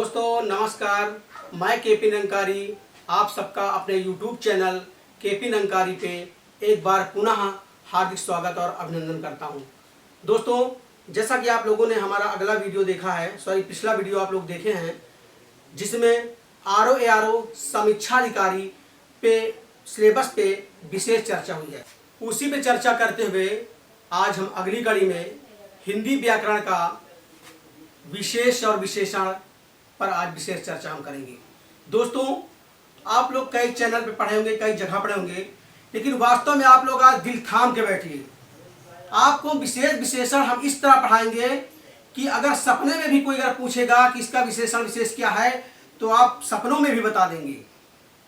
दोस्तों नमस्कार, मैं केपी नंकारी आप सबका अपने YouTube चैनल केपी नंकारी पे एक बार पुनः हार्दिक स्वागत और अभिनंदन करता हूं। दोस्तों जैसा कि आप लोगों ने हमारा अगला वीडियो देखा है, पिछला वीडियो आप लोग देखे हैं, जिसमें RO समीक्षा अधिकारी पे सिलेबस पे विशेष चर्चा हुई है। उसी पे चर्चा करते हुए आज हम अगली कड़ी में हिंदी व्याकरण का विशेष और विशेषण पर आज विशेष चर्चा हम करेंगे। दोस्तों आप लोग कई चैनल पे पढ़े होंगे, कई जगह पढ़े होंगे, लेकिन वास्तव में आप लोग आज दिल थाम के बैठिए। आपको विशेष विशेषण हम इस तरह पढ़ाएंगे कि अगर सपने में भी कोई अगर पूछेगा कि इसका विशेषण विशेष क्या है तो आप सपनों में भी बता देंगे,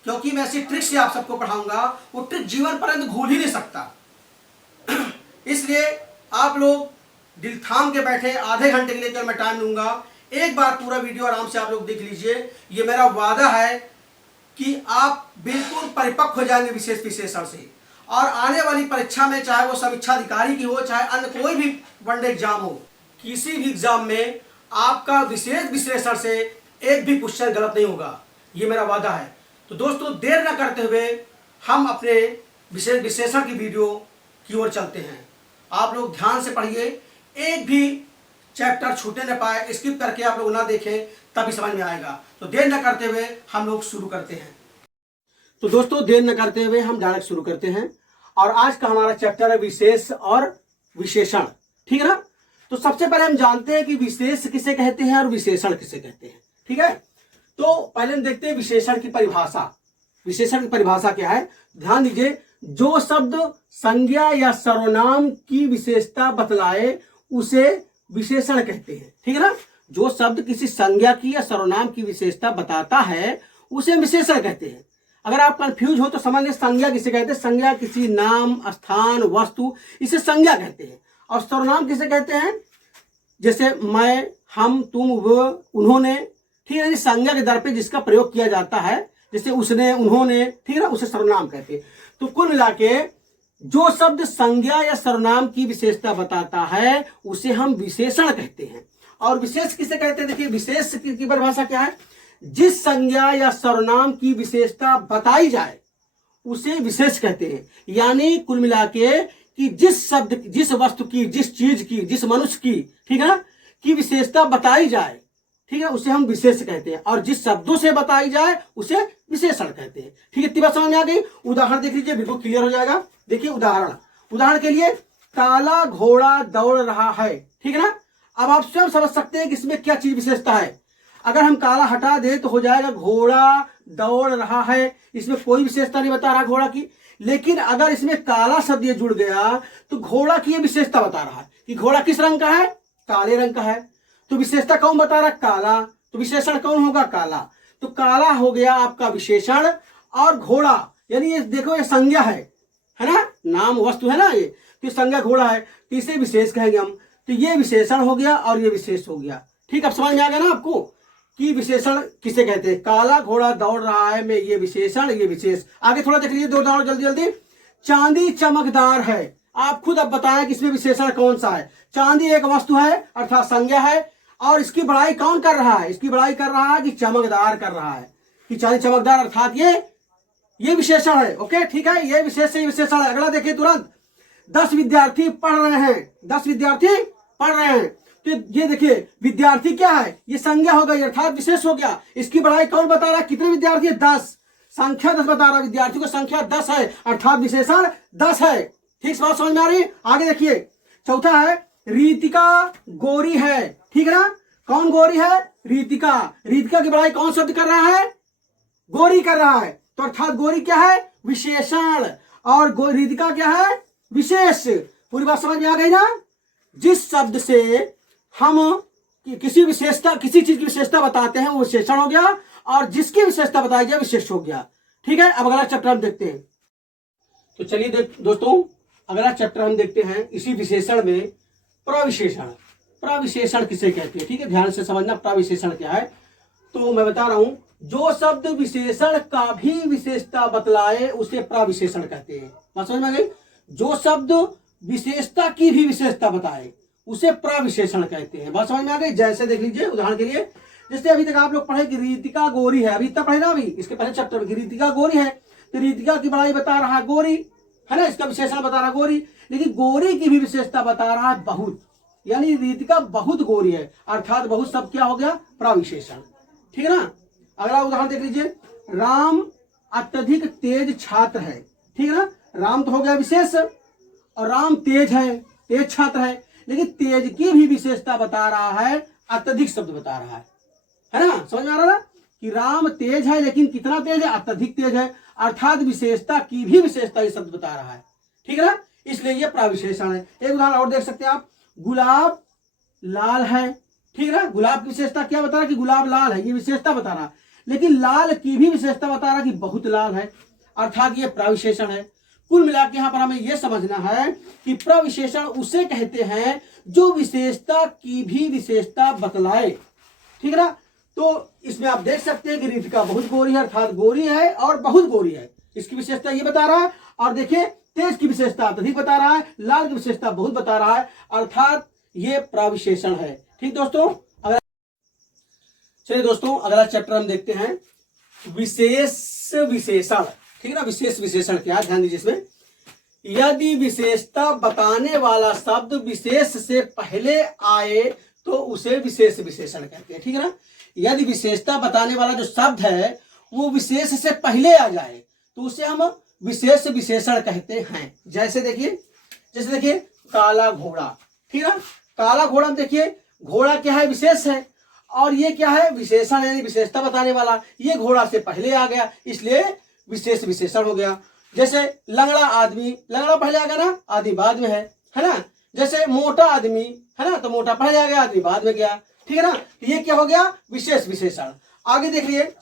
क्योंकि मैं ऐसी ट्रिक से आप सबको पढ़ाऊंगा, वो ट्रिक जीवन पर्यंत भूल ही नहीं सकता। इसलिए आप लोग दिल थाम के बैठे, आधे घंटे के लिए मैं टाइम लूंगा, एक बार पूरा वीडियो आराम से आप लोग देख लीजिए। ये मेरा वादा है कि आप बिल्कुल परिपक्व हो जाएंगे विशेष विशेषण से, और आने वाली परीक्षा में चाहे वो समीक्षा अधिकारी की हो, चाहे अन्य कोई भी वनडे एग्जाम हो, किसी भी एग्जाम में आपका विशेष विश्लेषण से एक भी क्वेश्चन गलत नहीं होगा, ये मेरा वादा है। तो दोस्तों देर न करते हुए हम अपने विशेष विश्लेषण की वीडियो की ओर चलते हैं। आप लोग ध्यान से पढ़िए, एक भी चैप्टर छूटे न पाए, स्किप करके आप लोग ना देखें, तभी समझ में आएगा। तो देर न करते हुए हम लोग शुरू करते हैं। तो दोस्तों देर न करते हुए हम डायरेक्ट शुरू करते हैं, और आज का हमारा चैप्टर है विशेष और विशेषण, ठीक है ना। तो सबसे पहले हम जानते हैं कि विशेष किसे कहते हैं और विशेषण किसे कहते हैं, ठीक है। तो पहले हम देखते हैं विशेषण की परिभाषा। विशेषण की परिभाषा क्या है, ध्यान दीजिए। जो शब्द संज्ञा या सर्वनाम की विशेषता बतलाए उसे विशेषण कहते हैं, ठीक है ना। जो शब्द किसी संज्ञा की या सर्वनाम की विशेषता बताता है उसे विशेषण कहते हैं। अगर आप कंफ्यूज हो तो समझ लें संज्ञा किसे कहते हैं। संज्ञा किसी नाम, स्थान, वस्तु, इसे संज्ञा कहते हैं। और सर्वनाम किसे कहते हैं, जैसे मैं, हम, तुम, वो, उन्होंने, ठीक है। संज्ञा के दर पे जिसका प्रयोग किया जाता है, जैसे उसने, उन्होंने, ठीक है ना, उसे सर्वनाम कहते हैं। तो कुल मिला के जो शब्द संज्ञा या सर्वनाम की विशेषता बताता है उसे हम विशेषण कहते हैं। और विशेष किसे कहते हैं, देखिए विशेष की परिभाषा क्या है। जिस संज्ञा या सर्वनाम की विशेषता बताई जाए उसे विशेष कहते हैं। यानी कुल मिला के कि जिस शब्द, जिस वस्तु की, जिस चीज की, जिस मनुष्य की, ठीक है ना, की विशेषता बताई जाए, ठीक है, उसे हम विशेष कहते हैं। और जिस शब्दों से बताई जाए उसे विशेषण कहते हैं, ठीक है। इतनी बात समझ में आ गई। उदाहरण देख लीजिए, बिल्कुल क्लियर हो जाएगा। देखिए उदाहरण के लिए, काला घोड़ा दौड़ रहा है, ठीक है ना। अब आप स्वयं समझ सकते हैं कि इसमें क्या चीज विशेषता है। अगर हम काला हटा दें तो हो जाएगा घोड़ा दौड़ रहा है, इसमें कोई विशेषता नहीं बता रहा घोड़ा की। लेकिन अगर इसमें काला शब्द ये जुड़ गया तो घोड़ा की ये विशेषता बता रहा है कि घोड़ा किस रंग का है, काले रंग का है। तो विशेषता कौन बता रहा है, काला, तो विशेषण कौन होगा, काला। तो काला हो गया आपका विशेषण, और घोड़ा यानी ये देखो ये संज्ञा है ना, नाम वस्तु है ना, ये तो संज्ञा घोड़ा है, तो इसे विशेष कहेंगे हम। तो ये विशेषण हो गया और ये विशेष हो गया, ठीक। अब समझ में आ गया ना आपको कि विशेषण किसे कहते हैं। काला घोड़ा दौड़ रहा है में ये विशेषण, ये विशेष। आगे थोड़ा देख लीजिए, दो उदाहरण जल्दी जल्दी। चांदी चमकदार है, आप खुद अब बताएं कि इसमें विशेषण कौन सा है। चांदी एक वस्तु है अर्थात संज्ञा है, और इसकी बड़ाई कौन कर रहा है, इसकी बड़ाई कर रहा है कि चमकदार कर रहा है, कि चांदी चमकदार, अर्थात ये विशेषण है। ओके ठीक है, ये विशेष से विशेषण है। अगला देखिए तुरंत, 10 विद्यार्थी पढ़ रहे हैं, 10 विद्यार्थी पढ़ रहे हैं। तो ये देखिए विद्यार्थी क्या है, ये संज्ञा हो गई अर्थात विशेष हो गया। इसकी बड़ाई कौन बता रहा है, कितने विद्यार्थी है, 10, संख्या 10 बता रहा है, विद्यार्थी को संख्या 10 है अर्थात विशेषण 10 है, ठीक। बात समझ में आ रही है। आगे देखिए चौथा है, रीतिका गोरी है, ठीक है ना। कौन गोरी है, रीतिका। रीतिका की बड़ाई कौन शब्द कर रहा है, गोरी कर रहा है, तो अर्थात गोरी क्या है, विशेषण, और रीतिका क्या है, विशेष। पूरी बात समझ में आ गई ना। जिस शब्द से हम किसी विशेषता, किसी चीज की विशेषता बताते हैं वो विशेषण हो गया, और जिसकी विशेषता बताई जाए विशेष हो गया, ठीक है। अब अगला चैप्टर हम देखते हैं। तो चलिए दोस्तों अगला चैप्टर हम देखते हैं इसी विशेषण में, प्रविशेषण। प्रविशेषण किसे कहते हैं, ठीक है, ध्यान से समझना प्रविशेषण क्या है। तो मैं बता रहा हूं, जो शब्द विशेषण का भी विशेषता बतलाए उसे प्रविशेषण कहते हैं। बात समझ में आ गई। जो शब्द विशेषता की भी विशेषता बताए उसे प्रविशेषण कहते हैं। बात समझ में आ गई। जैसे देख लीजिए उदाहरण के लिए, जैसे अभी तक आप लोग पढ़े कि रीतिका गोरी है, अभी तक पढ़े ना, अभी इसके पहले चैप्टर में कि रीतिका गोरी है, तो रीतिका की बड़ाई बता रहा है गोरी, है ना, इसका विशेषण बता रहा है गोरी, लेकिन गोरी की भी विशेषता बता रहा है बहुत, यानी रीतिका बहुत गोरी है, अर्थात बहुत सब क्या हो गया, प्रविशेषण। ठीक है ना। अगला उदाहरण देख लीजिए, राम अत्यधिक तेज छात्र है। ठीक है ना, राम तो हो गया विशेष, और राम तेज है, तेज छात्र है, लेकिन तेज की भी विशेषता बता रहा है, अत्यधिक शब्द बता रहा है ना, समझ में आ रहा है ना कि राम तेज है, लेकिन कितना तेज है, अत्यधिक तेज है, अर्थात विशेषता की भी विशेषता ये शब्द बता रहा है। ठीक है ना, इसलिए ये प्रविशेषण है। एक उदाहरण और देख सकते हैं आप, गुलाब लाल है। ठीक है ना, गुलाब की विशेषता क्या बता रहा है कि गुलाब लाल है, ये विशेषता बता रहा है, लेकिन लाल की भी विशेषता बता रहा है कि बहुत लाल है, अर्थात ये प्रविशेषण है। कुल मिला के यहाँ पर हमें यह समझना है कि प्रविशेषण उसे कहते हैं जो विशेषता की भी विशेषता बतलाए। ठीक है ना, तो इसमें आप देख सकते हैं कि रीतिका बहुत गोरी है, अर्थात गोरी है और बहुत गोरी है, इसकी विशेषता ये बता रहा है। और देखिए तेज की विशेषता अत्यधिक बता रहा है, लाल की विशेषता बहुत बता रहा है, अर्थात ये प्रविशेषण है। ठीक दोस्तों, अगला चलिए दोस्तों अगला चैप्टर हम देखते हैं, विशेष विशेषण। ठीक है ना, विशेष विशेषण क्या, ध्यान दीजिए इसमें, यदि विशेषता बताने वाला शब्द विशेष से पहले आए तो उसे विशेष विशेषण कहते हैं। ठीक है ना, यदि विशेषता बताने वाला जो शब्द है वो विशेष से पहले आ जाए तो उसे हम विशेष विशेषण कहते हैं। जैसे देखिए काला घोड़ा। ठीक है ना, काला घोड़ा देखिए, घोड़ा क्या है, विशेष है, और ये क्या है, विशेषण यानी विशेषता बताने वाला, ये घोड़ा से पहले आ गया, इसलिए विशेष विशेषण हो गया। जैसे लंगड़ा आदमी, लंगड़ा पहले आ गया ना, आदमी बाद में है ना। जैसे मोटा आदमी है ना, तो मोटा पहले आ गया, आदमी बाद में गया। ठीक है ना, ये क्या हो गया, विशेष विशेषण। आगे देखिए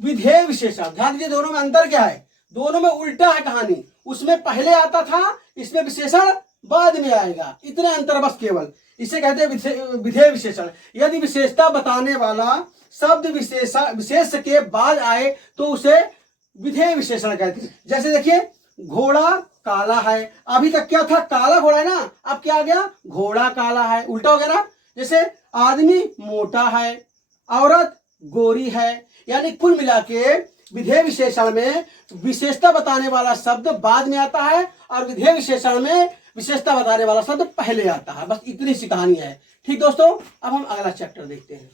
विधेय विशेषण, ध्यान दीजिए दोनों में अंतर क्या है, दोनों में उल्टा है कहानी, उसमें पहले आता था, इसमें विशेषण बाद में आएगा, इतने अंतर बस केवल, इसे कहते हैं विधेय विशेषण। यदि विशेषता बताने वाला शब्द विशेष के बाद आए तो उसे विधेय विशेषण कहते हैं। जैसे देखिए घोड़ा काला है, अभी तक क्या था, काला घोड़ा है ना, अब क्या आ गया, घोड़ा काला है, उल्टा हो गया ना। जैसे आदमी मोटा है, औरत गोरी है, यानी कुल मिला के विधेय विशेषण में विशेषता बताने वाला शब्द बाद में आता है और विधेय विशेषण में विशेषता बताने वाला शब्द पहले आता है, बस इतनी सी कहानी है। ठीक दोस्तों, अब हम अगला चैप्टर देखते हैं।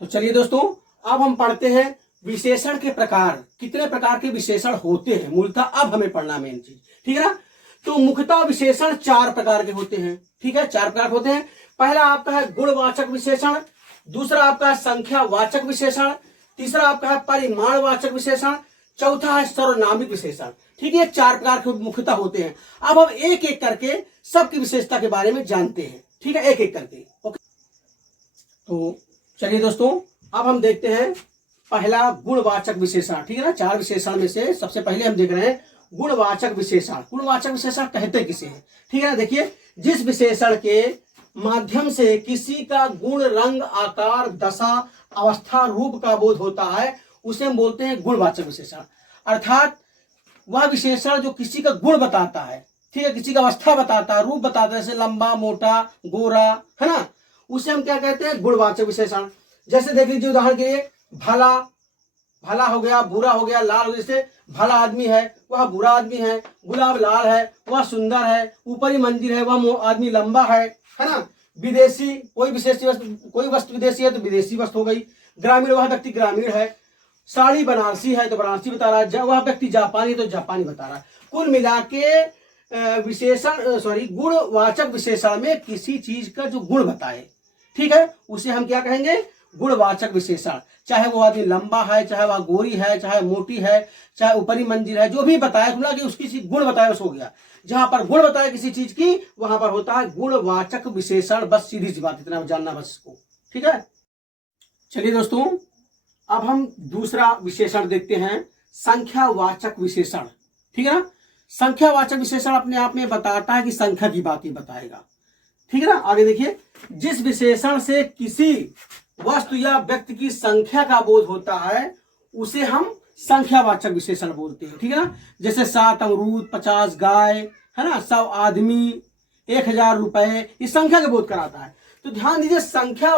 तो चलिए दोस्तों, अब हम पढ़ते हैं विशेषण के प्रकार, कितने प्रकार के विशेषण होते हैं मूलतः, अब हमें पढ़ना मेन चीज। ठीक है ना, तो मुख्यतः विशेषण 4 प्रकार के होते हैं। ठीक है, 4 प्रकार होते हैं। पहला आपका है गुणवाचक विशेषण, दूसरा आपका है संख्यावाचक विशेषण, तीसरा आपका है परिमाणवाचक विशेषण, चौथा है सर्वनामिक विशेषण। ठीक है, 4 प्रकार के मुख्यतः होते हैं। अब हम एक एक करके सबकी विशेषता के बारे में जानते हैं। ठीक है, एक एक करके। ओके, तो चलिए दोस्तों, अब हम देखते हैं पहला गुणवाचक विशेषण। ठीक है ना, 4 विशेषण में से सबसे पहले हम देख रहे हैं गुणवाचक विशेषण। गुणवाचक विशेषण कहते किसे हैं? ठीक है ना, देखिए जिस विशेषण के माध्यम से किसी का गुण, रंग, आकार, दशा, अवस्था, रूप का बोध होता है उसे हम बोलते हैं गुणवाचक विशेषण। अर्थात वह विशेषण जो किसी का गुण बताता है, ठीक है, किसी का अवस्था बताता है, रूप बताता है, जैसे लंबा, मोटा, गोरा, है ना, उसे हम क्या कहते हैं, गुणवाचक विशेषण। जैसे देख लीजिए उदाहरण के लिए भला, भला हो गया, बुरा हो गया, लाल हो गया। जैसे भला आदमी है वह बुरा आदमी है, गुलाब लाल है वह सुंदर है, ऊपरी मंजिल है वह आदमी लंबा है ना। विदेशी, कोई विशेष वस्तु, कोई वस्तु विदेशी है तो विदेशी वस्तु हो गई। ग्रामीण, वह व्यक्ति ग्रामीण है। साड़ी बनारसी है तो बनारसी बता रहा है, वह व्यक्ति जापानी तो जापानी बता रहा है। कुल मिला के विशेषण गुणवाचक विशेषण में किसी चीज का जो गुण बताए, ठीक है, उसे हम क्या कहेंगे, गुणवाचक विशेषण। चाहे वो आदमी लंबा है, चाहे वह गोरी है, चाहे मोटी है, चाहे ऊपरी मंजिल है, जो भी बताया खुला कि उसकी गुण बताया बस हो गया। जहां पर गुण बताया किसी चीज की वहां पर होता है गुणवाचक विशेषण। बस सीधी सी बात, इतना जानना बस इसको। ठीक है, चलिए दोस्तों, अब हम दूसरा विशेषण देखते हैं, संख्यावाचक विशेषण। ठीक है ना, संख्यावाचक विशेषण अपने आप में बताता है कि संख्या की बात ही बताएगा। ठीक है ना, आगे देखिए, जिस विशेषण से किसी वस्तु या व्यक्ति की संख्या का बोध होता है उसे हम संख्यावाचक विशेषण बोलते हैं। ठीक है ना, जैसे 7 अमरूद, 50 गाय, है ना, 100 आदमी, 1000 रुपए, ये संख्या का बोध कराता है। तो ध्यान दीजिए, संख्या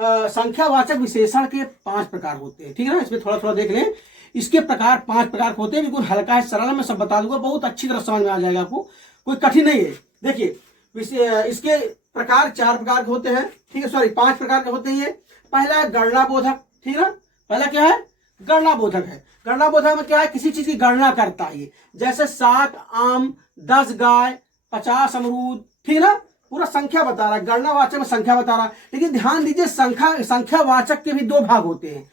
संख्यावाचक विशेषण के 5 प्रकार होते हैं, ठीक है ना। इसमें थोड़ा थोड़ा देख लें, इसके प्रकार 5 प्रकार होते हैं। बिल्कुल हल्का है, सरल है, मैं सब बता दूंगा, बहुत अच्छी तरह समझ में आ जाएगा आपको, कोई कठिन नहीं है। देखिए इसके प्रकार 4 प्रकार के होते हैं, ठीक है, सॉरी 5 प्रकार के होते हैं। पहला है गणना बोधक, ठीक है ना। पहला क्या है? गणना बोधक है। गणना बोधक में क्या है? किसी चीज की गणना करता है ये, जैसे 7 आम, 10 गाय, 50 अमरूद, ठीक है ना, पूरा संख्या बता रहा है। गणनावाचक में संख्या बता रहा है। लेकिन ध्यान दीजिए, संख्यावाचक के भी 2 भाग होते हैं।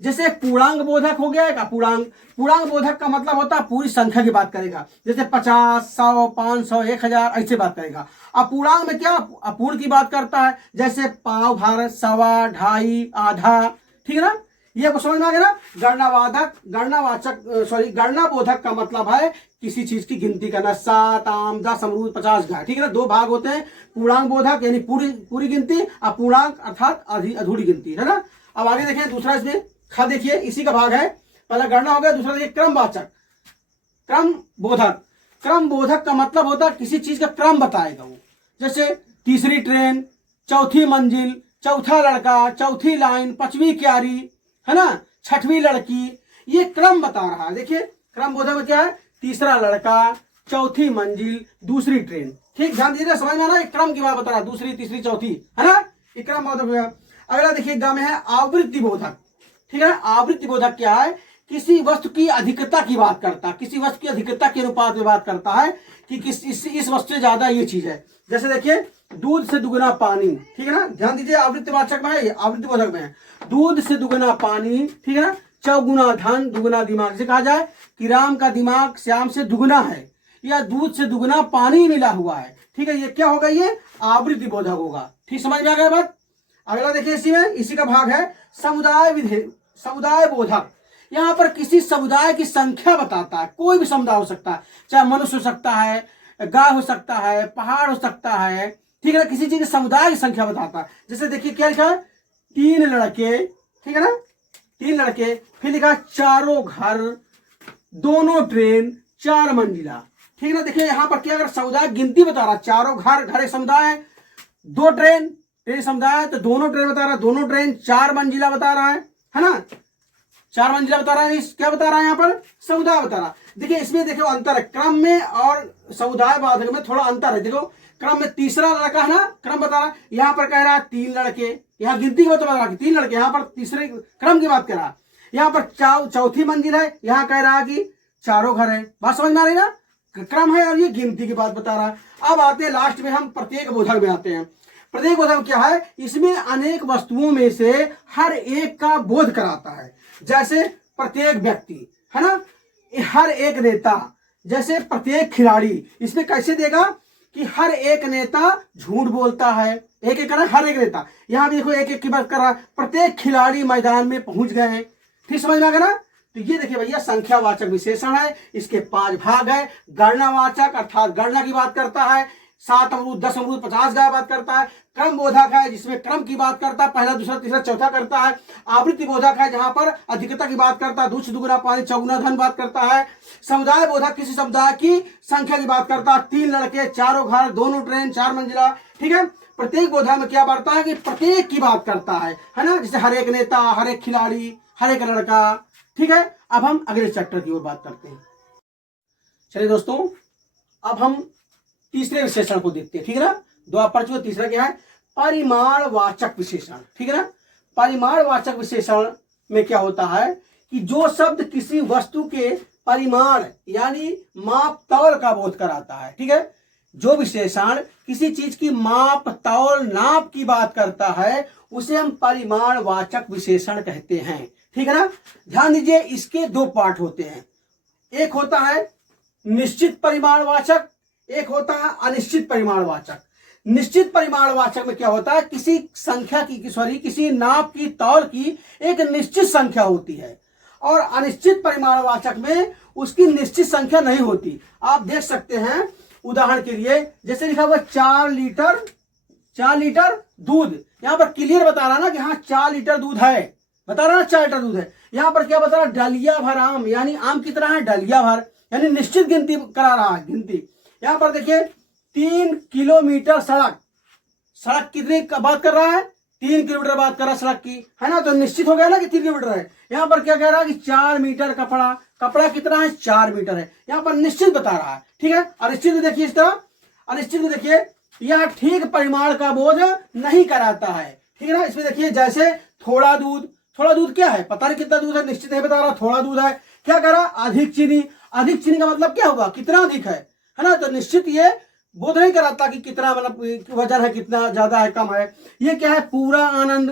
जैसे पूर्णांक बोधक हो गया, एक अपूर्णांक। पूर्णांक बोधक का मतलब होता है पूरी संख्या की बात करेगा, जैसे 50, 100, 500, 1000 ऐसे बात करेगा। अपूर्णांक में क्या? अपूर्ण की बात करता है, जैसे पाव भर, सवा, ढाई, आधा, ठीक है ना। ये आपको समझ में आ गया ना। गणना बोधक का मतलब है किसी चीज की गिनती करना, 7 आम, 10 अमरूद, 50 गाय, ठीक है ना। 2 भाग होते हैं, पूर्णांक बोधक यानी पूरी गिनती, अपूर्णांक अर्थात अधूरी गिनती, है ना। अब आगे देखिए दूसरा, इसमें खा देखिए, इसी का भाग है। पहला गणना हो गया, दूसरा देखिए क्रमवाचक, क्रम बोधक। क्रम बोधक का मतलब होता है किसी चीज का क्रम बताएगा वो, जैसे तीसरी ट्रेन, चौथी मंजिल, चौथा लड़का, चौथी लाइन, 5वीं क्यारी, है ना, 6वीं लड़की, ये क्रम बता रहा है। देखिए क्रम बोधक में क्या है? तीसरा लड़का, चौथी मंजिल, दूसरी ट्रेन, ठीक, ध्यान दीजिए, समझ में आ रहा है, क्रम की बात बता रहा है, दूसरी, तीसरी, चौथी, है ना, ये क्रम बोधक। अगला देखिए ग में है आवृत्ति बोधक, ठीक है। आवृत्ति बोधक क्या है? किसी वस्तु की अधिकता की बात करता है, किसी वस्तु की अधिकता के अनुपात में बात करता है कि इस वस्तु से ज्यादा ये चीज है। जैसे देखिए दूध से दुगना पानी, ठीक है ना, ध्यान दीजिए, आवृत्तिवाचक में है, आवृत्ति बोधक में है। दूध से दुगना पानी, ठीक है ना, चौगुना धन, दुगना दिमाग। जैसे कहा जाए कि राम का दिमाग श्याम से दुगना है, या दूध से दुगना पानी मिला हुआ है, ठीक है, ये क्या होगा? ये आवृत्ति बोधक होगा, ठीक, समझ में आ गया बात। अगला देखिए इसी का भाग है समुदाय बोधक। यहाँ पर किसी समुदाय की संख्या बताता है, कोई भी समुदाय हो सकता है, चाहे मनुष्य हो सकता है, गाय हो सकता है, पहाड़ हो सकता है, ठीक है ना, किसी चीज के समुदाय की संख्या बताता है। जैसे देखिए क्या लिखा है? 3 लड़के, ठीक है ना, 3 लड़के, फिर लिखा चारों घर, दोनों ट्रेन, 4 मंजिला, ठीक है ना। देखिए यहाँ पर क्या, अगर समुदाय गिनती बता रहा, चारों घर एक समुदाय है, 2 ट्रेन समुदाय है, तो दोनों ट्रेन बता रहा है, दोनों ट्रेन, 4 मंजिला बता रहा है ना, 4 मंजिला बता रहा है। क्या बता रहा है? यहाँ पर समुदाय बता रहा है। देखिए इसमें देखो अंतर है, क्रम में और समुदाय बोधक में थोड़ा अंतर है। देखो क्रम में तीसरा लड़का है ना, क्रम बता रहा है, यहाँ पर कह रहा है 3 लड़के, यहाँ गिनती की बात बता रहा है 3 लड़के, यहाँ पर तीसरे क्रम की बात कर रहा है। यहाँ पर चौथी मंजिल है, यहाँ कह रहा है कि चारों घर है। बात समझ में आ रही ना, क्रम है और ये गिनती की बात बता रहा है। अब आते हैं लास्ट में, हम प्रत्येक बोधक में आते हैं। प्रत्येक बोधक क्या है? इसमें अनेक वस्तुओं में से हर एक का बोध कराता है, जैसे प्रत्येक व्यक्ति, है ना, हर एक नेता, जैसे प्रत्येक खिलाड़ी। इसमें कैसे देगा कि हर एक नेता झूठ बोलता है, एक एक कर हर एक नेता, यहाँ भी देखो एक एक की बात कर रहा, प्रत्येक खिलाड़ी मैदान में पहुंच गए हैं, ठीक, समझ में आ गया ना। तो ये देखिए भैया संख्यावाचक विशेषण है, इसके 5 भाग है। गणनावाचक अर्थात गणना की बात करता है, 7 अमरूद, 10 अमरूद, 50 गाय बात करता है। क्रम बोधक है जिसमें क्रम की बात करता है, पहला, दूसरा, तीसरा, चौथा करता है। आवृत्ति बोधक है जहां पर अधिकता की बात करता है, दूध से दुगना पानी, चौगुना धन बात करता है। समुदाय बोधक किसी समुदाय की संख्या की बात करता है, 3 लड़के, चारों घर, दोनों ट्रेन, 4 मंजिला, ठीक है। प्रत्येक बोधक में क्या बढ़ता है कि प्रत्येक की बात करता है ना, जैसे हर एक नेता, हर एक खिलाड़ी, हर एक लड़का, ठीक है। अब हम अगले चैप्टर की ओर बात करते हैं। चलिए दोस्तों, अब हम तीसरे विशेषण को देखते हैं, ठीक है ना। 2 आप पढ़ चुके, तीसरा क्या है? परिमाणवाचक विशेषण, ठीक है ना। परिमाणवाचक विशेषण में क्या होता है कि जो शब्द किसी वस्तु के परिमाण यानी माप तौल का बोध कराता है, ठीक है। जो विशेषण किसी चीज की माप तौल नाप की बात करता है उसे हम परिमाणवाचक विशेषण कहते हैं, ठीक है ना। ध्यान दीजिए, इसके 2 पार्ट होते हैं, एक होता है निश्चित परिमाणवाचक, एक होता है अनिश्चित परिमाणवाचक। निश्चित परिमाणवाचक में क्या होता है? किसी संख्या की किसी नाप की तौल की एक निश्चित संख्या होती है, और अनिश्चित परिमाणवाचक में उसकी निश्चित संख्या नहीं होती। आप देख सकते हैं उदाहरण के लिए, जैसे लिखा हुआ 4 लीटर दूध, यहां पर क्लियर बता रहा ना कि हाँ 4 लीटर दूध है, बता रहा ना 4 लीटर दूध है। यहां पर क्या बता रहा? डलिया भर आम, यानी आम कितना है? डलिया भर, यानी निश्चित गिनती करा रहा है, गिनती। यहां पर देखिए 3 किलोमीटर सड़क कितने का बात कर रहा है? 3 किलोमीटर बात कर रहा सड़क की, है ना, तो निश्चित हो गया ना कि 3 किलोमीटर है। यहाँ पर क्या कह रहा है कि 4 मीटर कपड़ा, कपड़ा कितना है 4 मीटर है, यहाँ पर निश्चित बता रहा है। ठीक है, अनिश्चित में देखिए इस तरह, अनिश्चित में देखिए यह ठीक परिमाण का बोध नहीं कराता है। ठीक है ना, इसमें देखिए जैसे थोड़ा दूध, थोड़ा दूध क्या है पता नहीं कितना दूध है, निश्चित नहीं बता रहा, थोड़ा दूध है। क्या कह रहा, अधिक चीनी, अधिक चीनी का मतलब क्या होगा, कितना अधिक है ना, तो निश्चित ये बोध नहीं कराता कि कितना मतलब वजन है, कितना ज्यादा है कम है। ये क्या है, पूरा आनंद,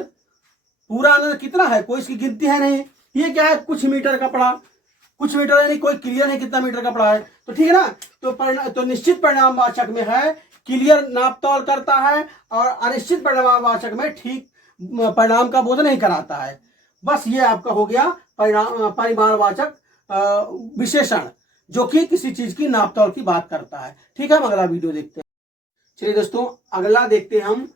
पूरा आनंद कितना है, कोई इसकी गिनती है नहीं। ये क्या है, कुछ मीटर कपड़ा, कुछ मीटर यानी कोई क्लियर नहीं कितना मीटर कपड़ा है, तो ठीक है ना, तो निश्चित परिणामवाचक में है क्लियर नाप तौल करता है, और अनिश्चित परिणामवाचक में ठीक परिणाम का बोध नहीं कराता है। बस ये आपका हो गया परिमाणवाचक विशेषण, जो कि किसी चीज की नाप तौल की बात करता है। ठीक है, हम अगला वीडियो देखते हैं। चलिए दोस्तों, अगला देखते हैं हम,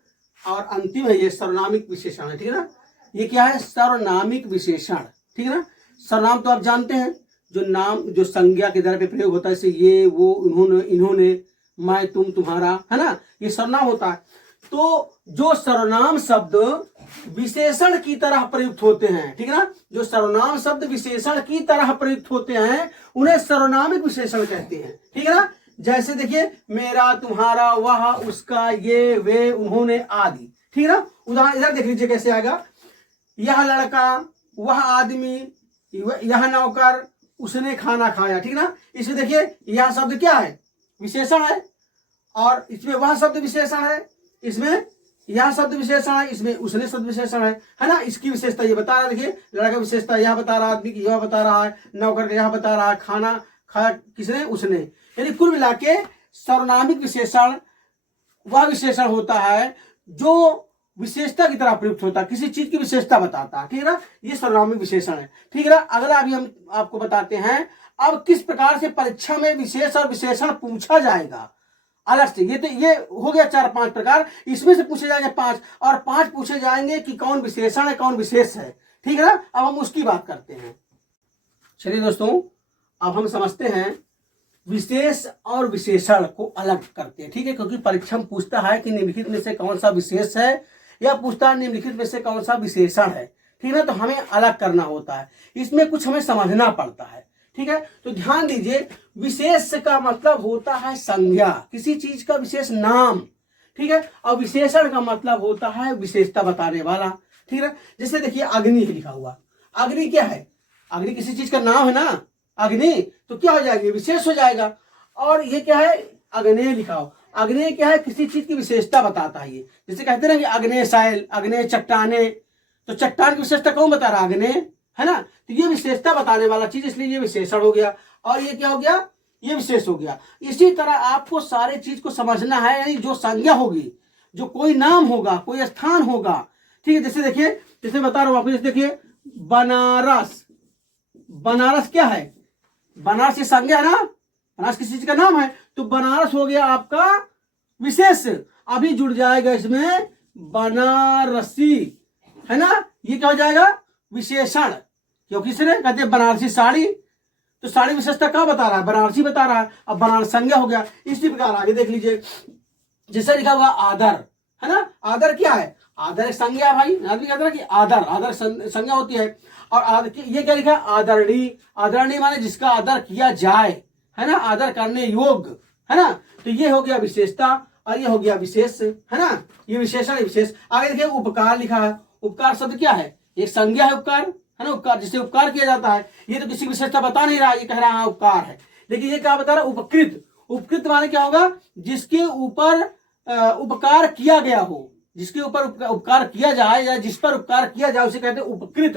और अंतिम है ये सर्वनामिक विशेषण है। ठीक है ना, ये क्या है, सर्वनामिक विशेषण। ठीक है ना, सर्वनाम तो आप जानते हैं, जो नाम जो संज्ञा के द्वारा पे प्रयोग होता है, जैसे ये वो उन्होंने इन्होंने, मैं तुम तुम्हारा, है ना, ये सर्वनाम होता है। तो जो सर्वनाम शब्द विशेषण की तरह प्रयुक्त होते हैं, ठीक है ना, जो सर्वनाम शब्द विशेषण की तरह प्रयुक्त होते हैं उन्हें सर्वनामिक विशेषण कहते हैं। ठीक है ना, जैसे देखिए मेरा, तुम्हारा, वह, उसका, ये, वे, उन्होंने आदि। ठीक है ना, उदाहरण इधर देख लीजिए कैसे आएगा, यह लड़का, वह आदमी, यह नौकर, उसने खाना खाया। ठीक है ना, इसमें देखिए यह शब्द क्या है, विशेषण है, और इसमें वह शब्द विशेषण है, इसमें यह शब्द विशेषण है, इसमें उसने शब्द विशेषण है ना। इसकी विशेषता ये बता रहा है, देखिए लड़का विशेषता यह बता रहा है, आदमी की यह बता रहा है, नौकर का यह बता रहा है, खाना खाया किसने, उसने। यानी कुल मिला के सर्वनामिक विशेषण वह विशेषण होता है जो विशेषता की तरह प्रयुक्त होता है, किसी चीज की विशेषता बताता है। ठीक है ना, ये सर्वनामिक विशेषण है। ठीक है ना, अगला अभी हम आपको बताते हैं अब किस प्रकार से परीक्षा में विशेष और विशेषण पूछा जाएगा अलग से। ये हो गया 4-5 प्रकार, इसमें से पूछे जाएंगे 5, और 5 पूछे जाएंगे कि कौन विशेषण है कौन विशेष है। ठीक है ना, अब हम उसकी बात करते हैं। चलिए दोस्तों, अब हम समझते हैं विशेष और विशेषण को अलग करते हैं। ठीक है, क्योंकि परीक्षा में पूछता है कि निम्नलिखित में से कौन सा विशेष है, या पूछता है निम्नलिखित में से कौन सा विशेषण है। ठीक है ना, तो हमें अलग करना होता है, इसमें कुछ हमें समझना पड़ता है। ठीक है, तो ध्यान दीजिए, विशेष का मतलब होता है संज्ञा, किसी चीज का विशेष नाम। ठीक है, और विशेषण का मतलब होता है विशेषता बताने वाला। ठीक है, जैसे देखिए अग्नि लिखा हुआ, अग्नि क्या है, अग्नि किसी चीज का नाम है ना, अग्नि, तो क्या हो जाएगा, विशेष हो जाएगा। और ये क्या है, अग्नेय लिखा हो, अग्नेय क्या है, किसी चीज की विशेषता बताता है। ये जैसे कहते हैं ना कि अग्नेय साइल, अग्नेय चट्टाने, तो चट्टान की विशेषता कौन बता रहा, अग्नेय, है ना, तो ये विशेषता बताने वाला चीज, इसलिए ये विशेषण हो गया, और ये क्या हो गया, ये विशेष हो गया। इसी तरह आपको सारे चीज को समझना है, यानी जो संज्ञा होगी, जो कोई नाम होगा, कोई स्थान होगा। ठीक है, जैसे देखिए, जैसे बता रहा हूं आपको, जैसे देखिए बनारस, बनारस क्या है, बनारस ये संज्ञा है ना, बनारस किसी चीज का नाम है, तो बनारस हो गया आपका विशेष। अभी जुड़ जाएगा इसमें बनारसी, है ना, ये क्या हो जाएगा, विशेषण। क्योंकि इसने कहते हैं बनारसी साड़ी, तो साड़ी विशेषता क्या बता रहा है, बनारसी बता रहा है, अब बनारस संज्ञा हो गया। इसी प्रकार आगे देख लीजिए, जैसे लिखा हुआ आदर, है ना, आदर क्या है, आदर एक संज्ञा भाई, आदमी कहता है कि आदर, आदर संज्ञा होती है। और ये क्या लिखा है, आदरणीय, आदरणीय माने जिसका आदर किया जाए, है ना, आदर करने योग्य, है ना, तो ये हो गया विशेषता, और ये हो गया विशेष, है ना, ये विशेषण विशेष। आगे देखिए उपकार लिखा है, उपकार शब्द क्या है, एक संज्ञा है उपकार, है ना, उपकार जिससे उपकार किया जाता है। ये तो किसी विशेषता बता नहीं रहा, ये कह रहा है उपकार है, लेकिन ये क्या बता रहा है, उपकृत, उपकृत माने क्या होगा, जिसके ऊपर उपकार किया गया हो, जिसके ऊपर उपकार किया जाए, या जिस पर उपकार किया जाए उसे कहते हैं उपकृत,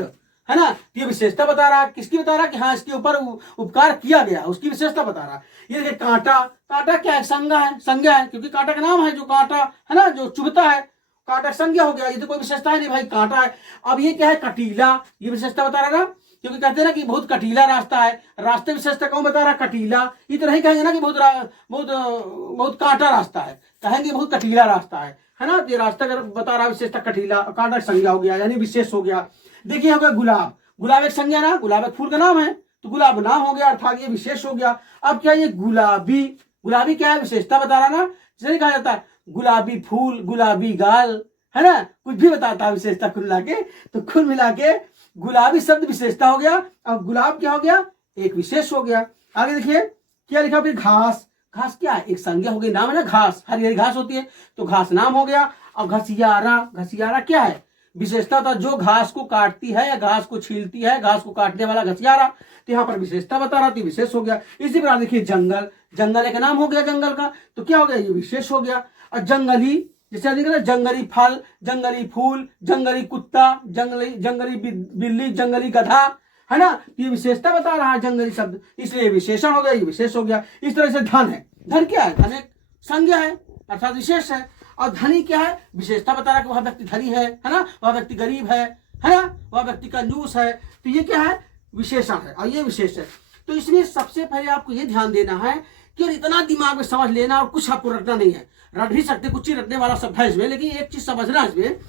है ना। ये विशेषता बता रहा है, किसकी बता रहा है कि हाँ इसके ऊपर उपकार किया गया, उसकी विशेषता बता रहा है। ये देखिए कांटा, कांटा क्या है, संज्ञा है, संज्ञा है, क्योंकि कांटा का नाम है जो कांटा, है ना, जो चुभता है, कांटा संज्ञा हो गया, ये तो कोई विशेषता है नहीं भाई, कांटा है। अब ये क्या है, कटीला, ये विशेषता बता रहा है ना, क्योंकि कहते हैं ना कि बहुत कटीला रास्ता है, रास्ते विशेषता कौन बता रहा है, कटीला। ये तो नहीं कहेंगे ना कि बहुत बहुत बहुत कांटा रास्ता है, कहेंगे बहुत कटीला रास्ता है ना, ये रास्ता बता रहा है विशेषता कटीला, कांटा संज्ञा हो गया, यानी विशेष हो गया। देखिए हो गया गुलाब, गुलाब एक संज्ञा ना, गुलाब एक फूल का नाम है, तो गुलाब नाम हो गया, अर्थात ये विशेष हो गया। अब क्या ये गुलाबी, गुलाबी क्या है, विशेषता बता रहा ना, जैसे कहा जाता है गुलाबी फूल, गुलाबी गाल, है ना, कुछ भी बताता है विशेषता कुल मिला के। तो कुल मिला के गुलाबी शब्द विशेषता हो गया और गुलाब क्या हो गया, एक विशेष हो गया। आगे देखिए क्या लिखा फिर, घास। घास क्या है, एक संज्ञा हो गई, नाम है ना, घास, हरी हरी घास होती है, तो घास नाम हो गया। और घसियारा, घसियारा क्या है, विशेषता था, जो घास को काटती है या घास को छीलती है, घास को काटने वाला घसियारा। तो यहाँ पर विशेषता बता रहा थी, विशेष हो गया। इसी प्रकार देखिए जंगल, जंगल एक नाम हो गया जंगल का, तो क्या हो गया, ये विशेष हो गया। और जंगली, जैसे देखिए जंगली फल, जंगली फूल, जंगली कुत्ता, जंगली बिल्ली, जंगली गधा, है ना, ये विशेषता बता रहा है जंगली शब्द, इसलिए विशेषण हो गया, ये विशेष हो गया। इस तरह से धन है, धन क्या है, धन एक संज्ञा है अर्थात विशेष है। और धनी क्या है, विशेषता बता रहा है कि वह व्यक्ति धनी है ना, वह व्यक्ति गरीब है ना, वह व्यक्ति कंजूस है, तो ये क्या है, विशेषण है और ये विशेष है। तो इसमें सबसे पहले आपको ये ध्यान देना है कि इतना दिमाग में समझ लेना, और कुछ आपको रटना नहीं है, रट भी सकते, कुछ ही रटने वाला सब है इसमें, लेकिन एक चीज समझना इसमें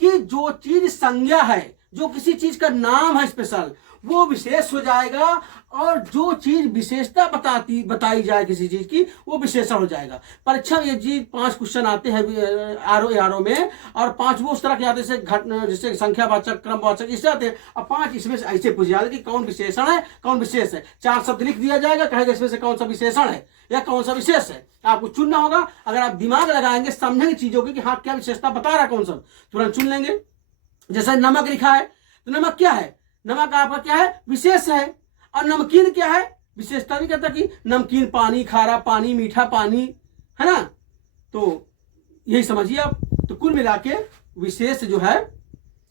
कि जो चीज संज्ञा है, जो किसी चीज का नाम है स्पेशल, वो विशेष हो जाएगा, और जो चीज विशेषता बताई जाए किसी चीज की, वो विशेषण हो जाएगा। परीक्षा में ये चीज 5 क्वेश्चन आते हैं आरो में, और 5 वो उस तरह के आते हैं जैसे संख्यावाचक, क्रमवाचक, इससे आते हैं, और 5 इसमें से ऐसे पूछ जाते कि कौन विशेषण है कौन विशेष है। 4 शब्द लिख दिया जाएगा, कहेगा इसमें से कौन सा विशेषण है या कौन सा विशेष है, आपको चुनना होगा। अगर आप दिमाग लगाएंगे, समझेंगे चीजों की कि हाँ क्या विशेषता बता रहा है कौन सा, तुरंत चुन लेंगे। जैसे नमक लिखा है, तो नमक क्या है, नमक आपका क्या है, विशेष है। और नमकीन क्या है, विशेषता भी कहता कि नमकीन पानी, खारा पानी, मीठा पानी, है ना, तो यही समझिए आप। तो कुल मिला के विशेष जो है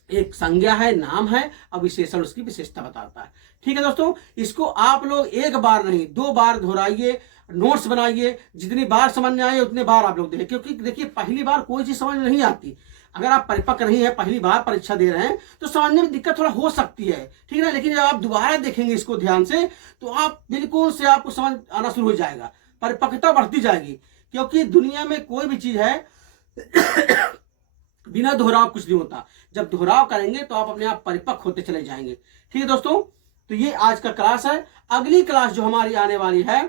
एक संज्ञा है, नाम है, और विशेषण उसकी विशेषता बताता है। ठीक है दोस्तों, इसको आप लोग एक बार नहीं 2 बार दोहराइए, नोट्स बनाइए, जितनी बार समझ में आए उतने बार आप लोग देखें, क्योंकि देखिए पहली बार कोई चीज समझ में नहीं आती। अगर आप परिपक्व नहीं है, पहली बार परीक्षा दे रहे हैं, तो समझने में दिक्कत थोड़ा हो सकती है, ठीक है, लेकिन जब आप दोबारा देखेंगे इसको ध्यान से, तो आप बिल्कुल से आपको समझ आना शुरू हो जाएगा, परिपक्वता बढ़ती जाएगी। क्योंकि दुनिया में कोई भी चीज है बिना दोहराव कुछ नहीं होता, जब दोहराव करेंगे तो आप अपने आप परिपक्व होते चले जाएंगे। ठीक है दोस्तों, तो ये आज का क्लास है। अगली क्लास जो हमारी आने वाली है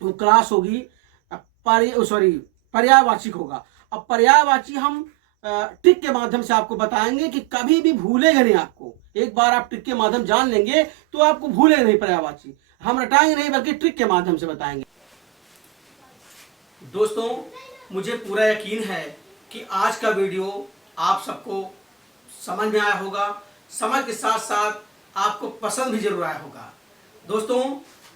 वो क्लास होगी पर्यायवाची होगा। अब पर्यायवाची हम ट्रिक के माध्यम से आपको बताएंगे कि कभी भी भूलेगा नहीं आपको। एक बार आप ट्रिक के माध्यम जान लेंगे तो आपको भूलेगा नहीं पर्यायवाची, हम रटाएंगे नहीं बल्कि ट्रिक के माध्यम से बताएंगे। दोस्तों, मुझे पूरा यकीन है कि आज का वीडियो आप सबको समझ में आया होगा, समझ के साथ साथ आपको पसंद भी जरूर आया होगा। दोस्तों,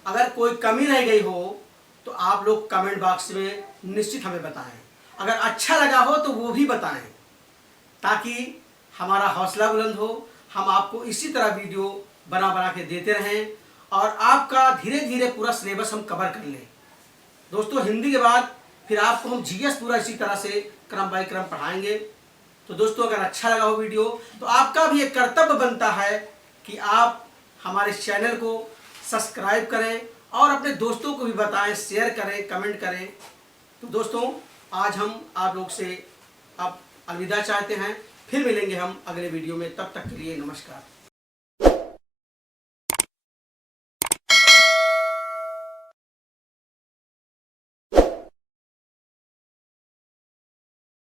अगर कोई कमी रह गई हो तो आप लोग कमेंट बॉक्स में निश्चित हमें बताएं। अगर अच्छा लगा हो तो वो भी बताएं, ताकि हमारा हौसला बुलंद हो, हम आपको इसी तरह वीडियो बना के देते रहें और आपका धीरे धीरे पूरा सिलेबस हम कवर कर लें। दोस्तों, हिंदी के बाद फिर आपको हम जीएस पूरा इसी तरह से क्रम बाय क्रम पढ़ाएंगे। तो दोस्तों, अगर अच्छा लगा हो वीडियो तो आपका भी एक कर्तव्य बनता है कि आप हमारे चैनल को सब्सक्राइब करें और अपने दोस्तों को भी बताएं, शेयर करें, कमेंट करें। तो दोस्तों, आज हम आप लोग से अब अलविदा चाहते हैं, फिर मिलेंगे हम अगले वीडियो में, तब तक के लिए नमस्कार।